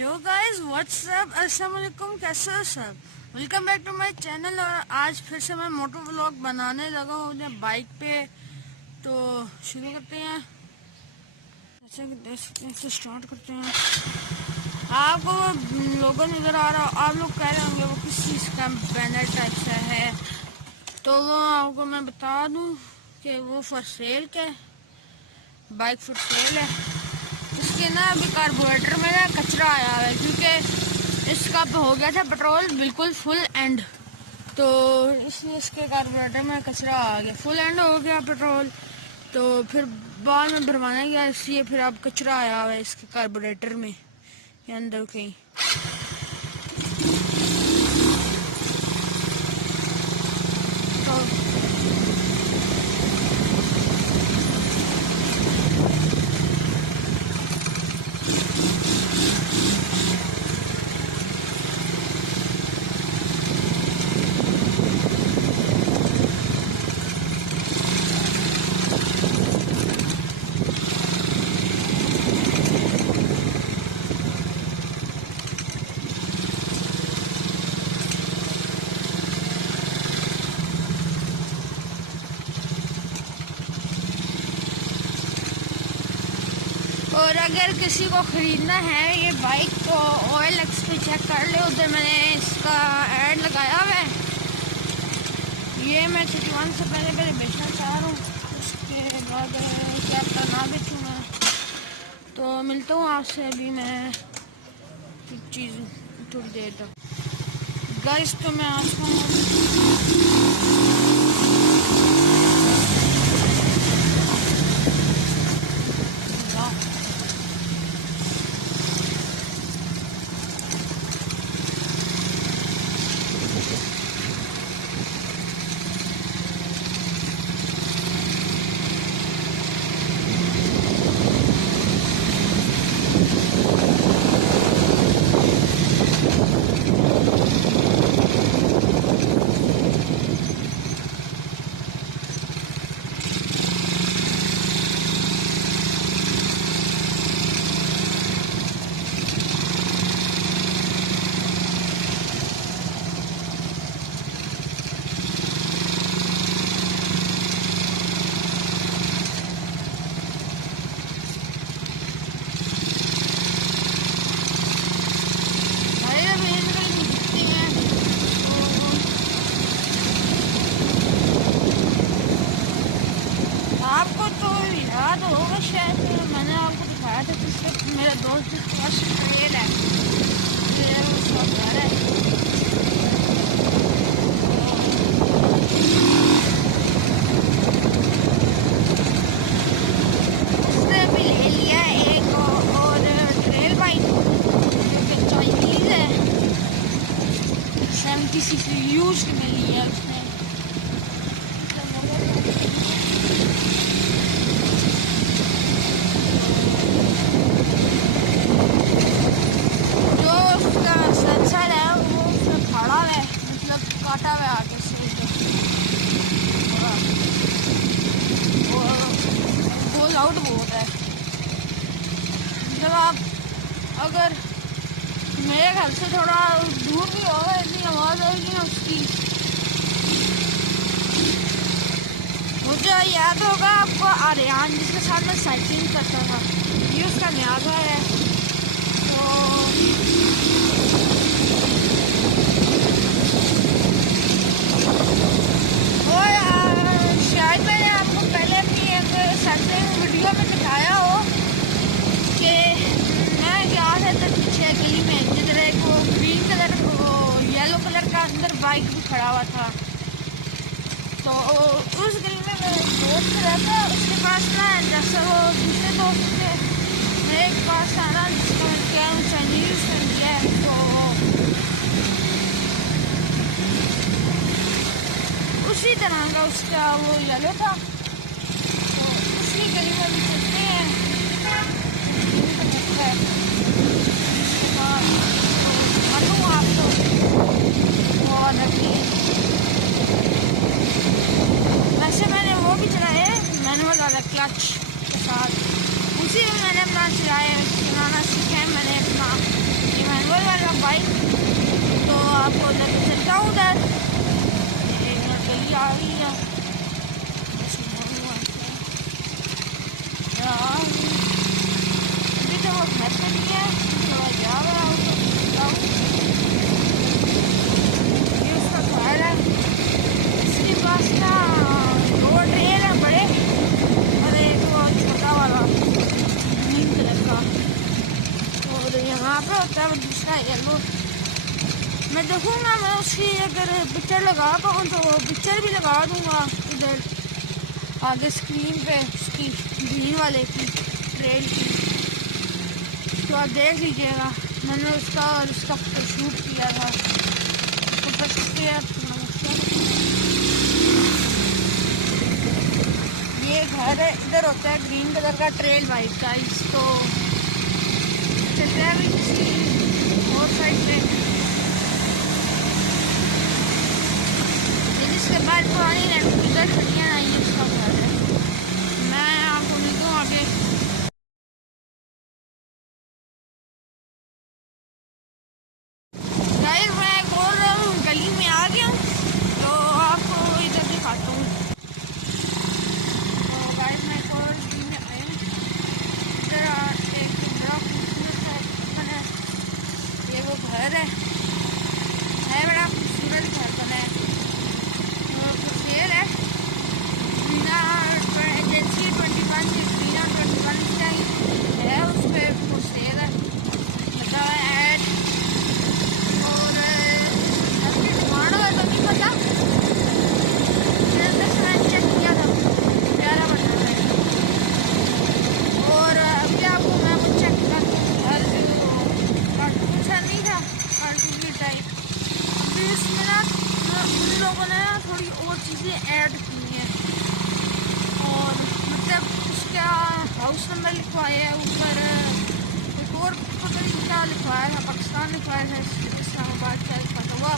Yo guys what's up अस्सलाम वालेकुम, कैसे हो सब। Welcome back to my channel. और आज फिर से मैं मोटो व्लॉग बनाने लगा हूँ बाइक पे। तो शुरू करते हैं। जैसे कि देख सकते हैं, इसे स्टार्ट करते हैं। आपको लोगो नज़र आ रहा, आप लोग कह रहे होंगे वो किस चीज़ का बैनर टाइप सा है। तो वो आपको मैं बता दूँ कि वो फॉर सेल का बाइक फॉर सेल है। इसके ना अभी कार्बोरेटर में ना कचरा आया है, क्योंकि इसका हो गया था पेट्रोल बिल्कुल फुल एंड। तो इसलिए इसके कार्बोरेटर में कचरा आ गया, फुल एंड हो गया पेट्रोल। तो फिर बाद में भरवाना गया, इसलिए फिर अब कचरा आया हुआ है इसके कार्बोरेटर में के अंदर कहीं। तो और अगर किसी को ख़रीदना है ये बाइक तो OLX पे चेक कर ले, उधर मैंने इसका ऐड लगाया हुआ है। ये मैं 31 से पहले बेचना चाह रहा हूँ, उसके बाद क्या करना बेचूँ मैं। तो मिलता हूँ आपसे अभी मैं कुछ चीज़ थोड़ी देर तक। गाइस तो मैं आता हूँ। आपको तो याद होगा शायद, मैंने आपको दिखाया था जिसके मेरे दोस्त के पास ट्रेल है, उसका घर है। उसने भी ले लिया एक और ट्रेल बाइक जो कि चाइनीज है, 70cc यूज में लिया उसने। काटा हुआ आगे से गोल आउट बहुत है। जब आप अगर मेरे घर से थोड़ा दूर भी होगा, इतनी आवाज़ आएगी ना उसकी। मुझे याद होगा आपको आर्यन, जिसके साथ मैं साइकिलिंग करता था, ये उसका न्याजा है। शायद मैंने आपको पहले अपनी एक साइकिलिंग वीडियो में दिखाया हो कि मैं गया था तो पीछे गली में, जिधर एक वो ग्रीन कलर येलो कलर का अंदर बाइक भी खड़ा हुआ था। तो उस गली में मेरा दोस्त रहता, उसके पास ना जैसे वो दूसरे दोस्त थे मेरे पास आना, जिसका क्या चाइनीज दिया है। तो उसी तरह का उसका वो येलो था। तो उसी गली में भी चलते हैं। तो आपको और वैसे मैंने वो भी चलाए मैनुअल वाला क्लच के साथ, उसी में मैंने अपना चलाना सीखा है मैंने अपना यहाँ पे होता है, दूसरा येलो। मैं देखूंगा, मैं उसकी अगर पिक्चर लगा पाऊँ तो वो पिक्चर भी लगा दूंगा इधर आगे स्क्रीन पे उसकी ग्रीन वाले की ट्रेल की, तो आप देख लीजिएगा। मैंने उसका और उसका शूट किया था तो बस ये घर है, इधर होता है ग्रीन कलर का ट्रेल बाइक का। इसको चलते हैं अभी किसी और साइड पे, जिसके बाद पुरानी इधर खड़ियाँ आई है उसका घर है। मैं आपको मिलता हूँ आगे। गाइस मैं बोल रहा हूँ गली में आ गया हूँ, तो आपको इधर दिखाता हूँ। तो गाइस मैं एक और गली में आया हूँ, इधर एक बड़ा खूबसूरत घर है। ये वो घर है बड़ा खूबसूरत घर बना है, तो सेल है। एजेंसी 21 है, उस पर सेल है, बता ऐड। और अपनी डिमांड का तो नहीं पता, मैंने चेक किया था, प्यारा बन रहा है। और अभी आपको मैं कुछ चेक करता हूँ घर कार्टून सा नहीं था, कार्टून टाइप। अभी इसमें ना उन लोगों ने ना थोड़ी और चीज़ें ऐड की हैं, और मतलब उसका हाउस नंबर लिखवाया है ऊपर, एक और पता नहीं क्या लिखवाया था, पाकिस्तान लिखवाया था, इस्लामाबाद का पता हुआ।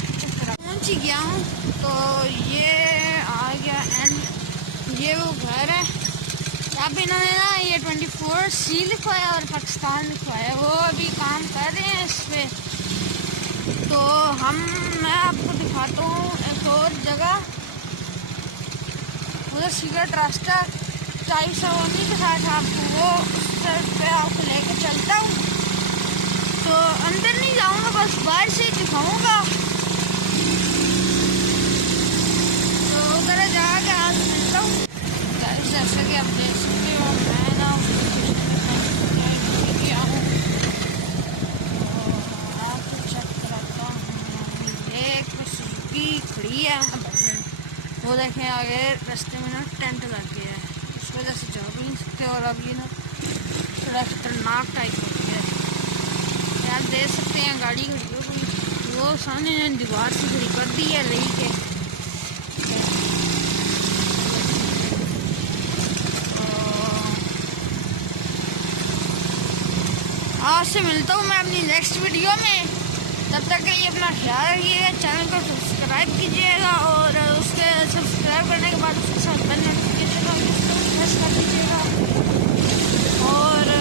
पहुँच ही गया हूँ, तो ये आ गया एंड ये वो घर है। यहाँ पे इन्होंने ना ये 24C लिखवाया और पाकिस्तान लिखवाया, वो अभी काम कर रहे हैं इस पर। तो मैं आपको दिखाता हूँ एक और जगह, उधर सिगरेट रास्ता टाइप सा होने के साथ आपको वो उस तरफ पे आपको लेकर चलता हूँ। तो अंदर नहीं जाऊँगा, बस बाहर से ही दिखाऊँगा। तो उधर जाकर आज मिलता हूँ। जैसा कि आप देख सकते हो, मैं ना गया हूँ, आपको चेक कराता हूँ। ये सुजुकी खड़ी है, वो देखें आगे रास्ते में ना टेंट लग गया है, इस वजह से जा भी नहीं सकते। और अब ये ना थोड़ा खतरनाक टाइप हो गया है, आप देख सकते हैं गाड़ी खड़ी हो गई, वो सामने ने दीवार से खड़ी कर दी है रही के। आज से मिलता हूँ मैं अपनी नेक्स्ट वीडियो में, तब तक के लिए अपना ख्याल रखिएगा, चैनल को सब्सक्राइब कीजिएगा, और उसके सब्सक्राइब करने के बाद उसके साथ बेल नोटिफिकेशन प्रेस कर दीजिएगा। और